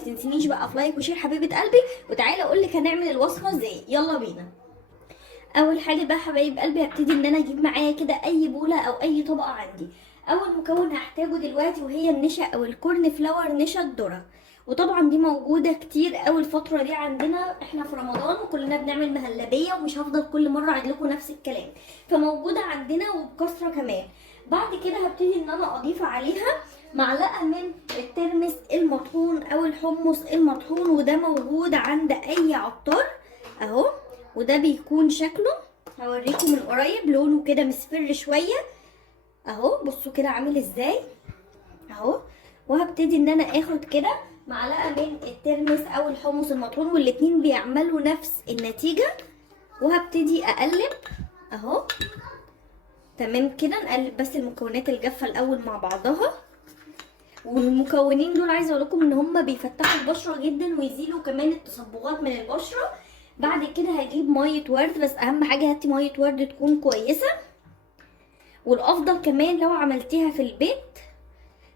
متنسينيش بقى في لايك وشير حبيبه قلبي، وتعالى اقول لك هنعمل الوصفه ازاي. يلا بينا. اول حاجه بقى حبايب قلبي هبتدي ان انا اجيب معايا كده اي بوله او اي طبقه عندي. اول مكون هحتاجه دلوقتي وهي النشا او الكورن فلاور، نشا الذره. وطبعا دي موجوده كتير قوي الفتره دي عندنا، احنا في رمضان وكلنا بنعمل مهلبيه ومش هفضل كل مره اعيد لكم نفس الكلام، فموجوده عندنا وبكثره كمان. بعد كده هبتدي ان انا اضيف عليها معلقه من الترمس المطحون او الحمص المطحون، وده موجود عند اي عطار اهو. وده بيكون شكله، هوريكم من قريب، لونه كده مصفر شويه اهو. بصوا كده عامل ازاي اهو. وهبتدي ان انا اخد كده معلقه من الترمس او الحمص المطحون، والاتنين بيعملوا نفس النتيجه. وهبتدي اقلب اهو. تمام كده، نقلب بس المكونات الجافه الاول مع بعضها. والمكونين دول عايزه اقول لكم ان هم بيفتحوا البشره جدا ويزيلوا كمان التصبغات من البشره. بعد كده هجيب ميه ورد، بس اهم حاجه هاتي ميه ورد تكون كويسه. والافضل كمان لو عملتيها في البيت.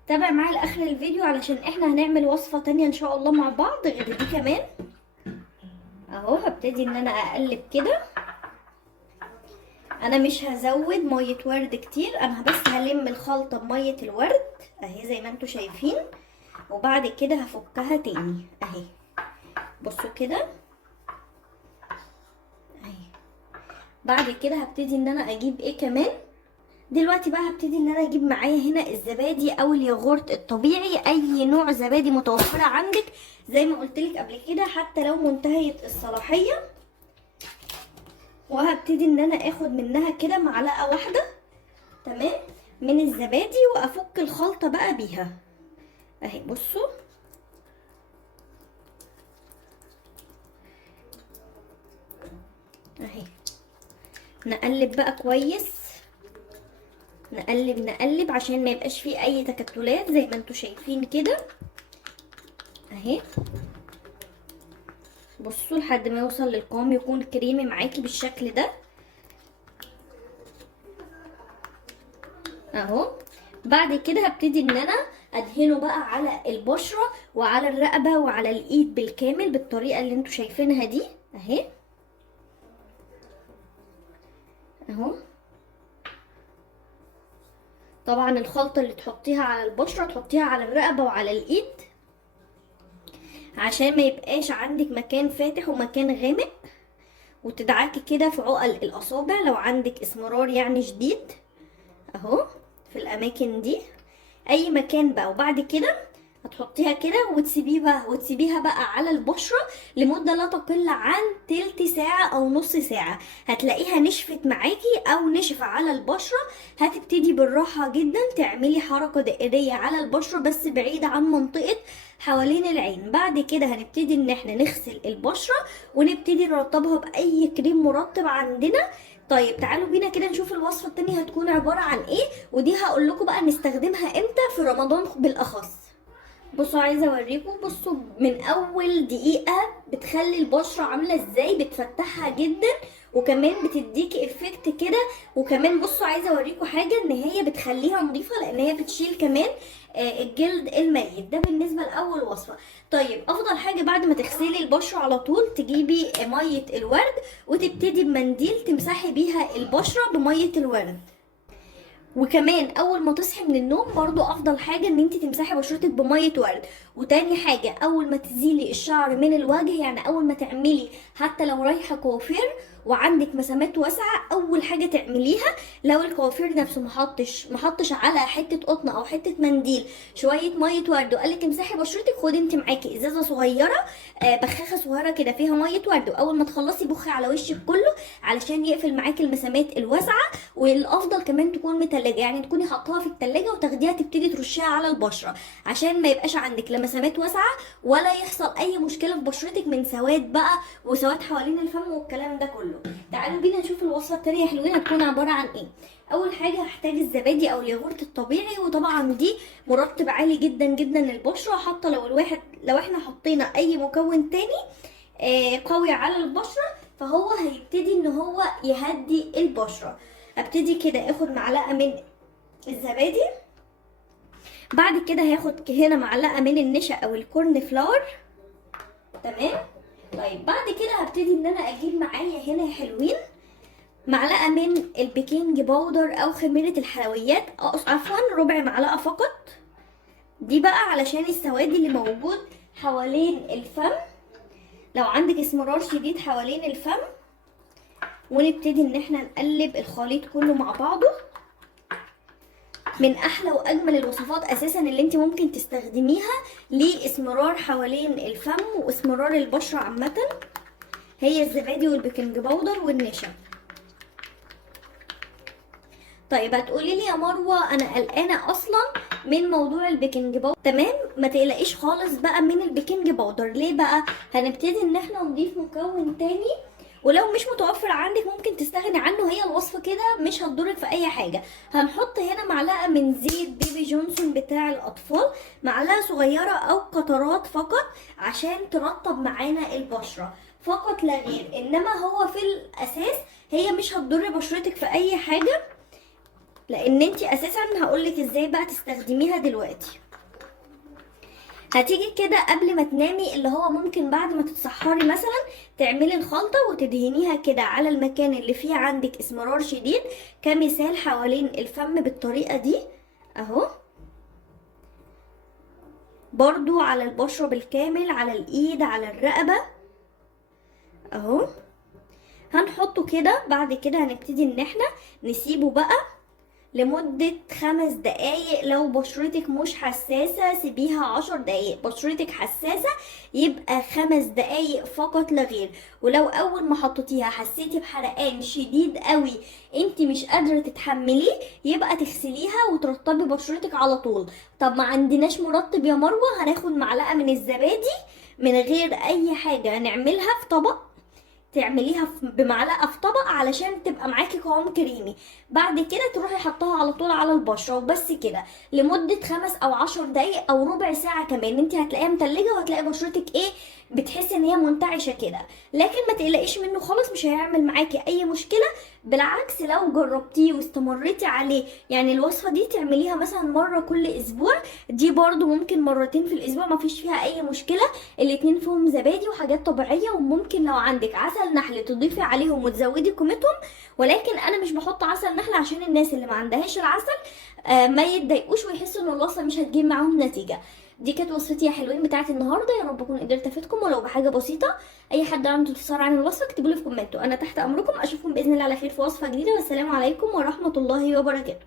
تابع معايا لاخر الفيديو علشان احنا هنعمل وصفه تانية ان شاء الله مع بعض غير دي كمان اهو. هبتدي ان انا اقلب كده. انا مش هزود ميه ورد كتير، انا بس هلم الخلطه بميه الورد اهي زي ما انتوا شايفين. وبعد كده هفكها تاني اهي. بصوا كده اهي. بعد كده هبتدي ان انا اجيب ايه كمان دلوقتي بقى. هبتدي ان انا اجيب معايا هنا الزبادي او الياغورت الطبيعي، اي نوع زبادي متوفره عندك زي ما قلتلك قبل كده، حتى لو منتهيه الصلاحيه. وهبتدي ان انا اخد منها كده معلقه واحده تمام من الزبادي، وافك الخلطه بقى بيها اهي. بصوا اهي. نقلب بقى كويس، نقلب نقلب عشان ما يبقاش فيه اي تكتلات زي ما انتوا شايفين كده اهي. بصوا لحد ما يوصل للقوام يكون كريمي معاكي بالشكل ده اهو. بعد كده هبتدي ان انا ادهنه بقى على البشرة وعلى الرقبة وعلى الايد بالكامل بالطريقة اللي انتوا شايفينها دي اهي اهو. طبعا الخلطة اللي تحطيها على البشرة تحطيها على الرقبة وعلى الايد عشان ما يبقاش عندك مكان فاتح ومكان غامق، وتدعكي كده في عقل الاصابع لو عندك اسمرار يعني شديد اهو في الاماكن دي اي مكان بقى. وبعد كده هتحطيها كده وتسيبيها بقى على البشرة لمدة لا تقل عن تلت ساعة او نص ساعة. هتلاقيها نشفت معاكي او نشف على البشرة. هتبتدي بالراحة جدا تعملي حركة دائرية على البشرة بس بعيدة عن منطقة حوالين العين. بعد كده هنبتدي ان احنا نغسل البشرة ونبتدي نرطبها باي كريم مرطب عندنا. طيب تعالوا بينا كده نشوف الوصفة التانية هتكون عبارة عن ايه، ودي هقول لكم بقى نستخدمها امتى في رمضان بالاخص. بصوا عايزه اوريكم، بصوا من اول دقيقه بتخلي البشره عامله ازاي، بتفتحها جدا وكمان بتديكي افكت كده. وكمان بصوا عايزه اوريكم حاجه، ان هي بتخليها نظيفه لان هي بتشيل كمان الجلد الميت. ده بالنسبه لاول وصفه. طيب افضل حاجه بعد ما تغسلي البشره على طول تجيبي ميه الورد وتبتدي بمنديل تمسحي بيها البشره بميه الورد. وكمان اول ما تصحي من النوم برضو افضل حاجة ان انت تمسحي بشرتك بمية ورد. وتاني حاجة اول ما تزيلي الشعر من الوجه، يعني اول ما تعملي حتى لو رايحة كوافير وعندك مسامات واسعة، اول حاجة تعمليها لو الكوافير نفسه محطش على حتة قطن او حتة منديل شوية مية ورد وقالك امسحي بشرتك، خدي انت معاكي ازازة صغيرة بخاخة صغيرة كده فيها مية ورد، واول ما تخلصي بخي على وشك كله علشان يقفل معاكي المسامات الواسعة. والافضل كمان تكون متلجه، يعني تكوني حطاها في التلاجة وتاخديها تبتدي ترشيها على البشره عشان ما يبقاش عندك لا مسامات واسعه ولا يحصل اي مشكله في بشرتك من سواد بقى وسواد حوالين الفم والكلام ده كله. تعالوا بينا نشوف الوصفه التانية حلوين هتكون عباره عن ايه. اول حاجه هحتاج الزبادي او الياغورت الطبيعي، وطبعا دي مرطب عالي جدا جدا للبشره. حتى لو احنا حطينا اي مكون تاني قوي على البشره فهو هيبتدي ان هو يهدي البشره. ابتدي كده اخد معلقه من الزبادي بعد كده هاخد هنا معلقه من النشا او الكورن فلاور. تمام. طيب بعد كده هبتدي ان انا اجيب معايا هنا يا حلوين معلقه من البيكنج باودر او خميره الحلويات، عفوا ربع معلقه فقط. دي بقى علشان السواد اللي موجود حوالين الفم، لو عندك اسمرار شديد حوالين الفم. ونبتدي ان احنا نقلب الخليط كله مع بعضه. من احلى واجمل الوصفات اساسا اللي انت ممكن تستخدميها لاسمرار حوالين الفم واسمرار البشرة عامة هي الزبادي والبيكنج باودر والنشا. طيب هتقولي لي يا مروه انا قلقانه اصلا من موضوع البيكنج باودر. تمام، ما تقلقيش خالص بقى من البيكنج باودر. ليه بقى؟ هنبتدي ان احنا نضيف مكون تاني، ولو مش متوفر عندك ممكن تستغني عنه، هي الوصفه كده مش هتضرك في اي حاجه. هنحط هنا معلقه من زيت بيبي جونسون بتاع الاطفال، معلقه صغيره او قطرات فقط عشان ترطب معانا البشره فقط لا غير. انما هو في الاساس هي مش هتضر بشرتك في اي حاجه، لان انتي اساسا هقولك ازاي بقى تستخدميها دلوقتي. هتيجي كده قبل ما تنامي، اللي هو ممكن بعد ما تتسحري مثلا تعملي الخلطة وتدهنيها كده على المكان اللي فيه عندك اسمرار شديد، كمثال حوالين الفم بالطريقة دي اهو، برضو على البشرة بالكامل، على الايد، على الرقبة اهو. هنحطه كده. بعد كده هنبتدي ان احنا نسيبه بقى لمدة 5 دقايق. لو بشرتك مش حساسة سيبيها 10 دقايق، بشرتك حساسة يبقى 5 دقايق فقط لا غير. ولو اول ما حطيتيها حسيتي بحرقان شديد قوي انت مش قادرة تتحمليه، يبقى تغسليها وترطبي بشرتك على طول. طب ما عندناش مرطب يا مروة، هناخد معلقة من الزبادي من غير اي حاجة نعملها في طبق، تعمليها بمعلقه في طبق علشان تبقى معاكي قوام كريمي. بعد كده تروحي حطها على طول على البشره وبس كده لمده 5 أو 10 دقايق او ربع ساعه كمان. انت هتلاقيها متلجه وهتلاقي بشرتك ايه، بتحسي ان هي منتعشه كده. لكن ما تقلقيش منه خالص، مش هيعمل معاكي اي مشكله. بالعكس لو جربتيه واستمريتي عليه، يعني الوصفه دي تعمليها مثلا مره كل اسبوع، دي برضو ممكن مرتين في الاسبوع، ما فيش فيها اي مشكله. الاتنين فيهم زبادي وحاجات طبيعيه، وممكن لو عندك عسل نحل تضيفي عليهم وتزودي قيمتهم. ولكن انا مش بحط عسل نحل عشان الناس اللي ما عندهاش العسل ما يتضايقوش ويحسوا ان الوصفه مش هتجيب معاهم نتيجه. دي كانت وصفتي يا حلوين بتاعت النهارده، يا رب اكون قدرت افيدكم ولو بحاجه بسيطه. اي حد عنده استفسار عن الوصفه اكتبوا لي في كومنت، وانا تحت امركم. اشوفكم باذن الله على خير في وصفه جديده، والسلام عليكم ورحمه الله وبركاته.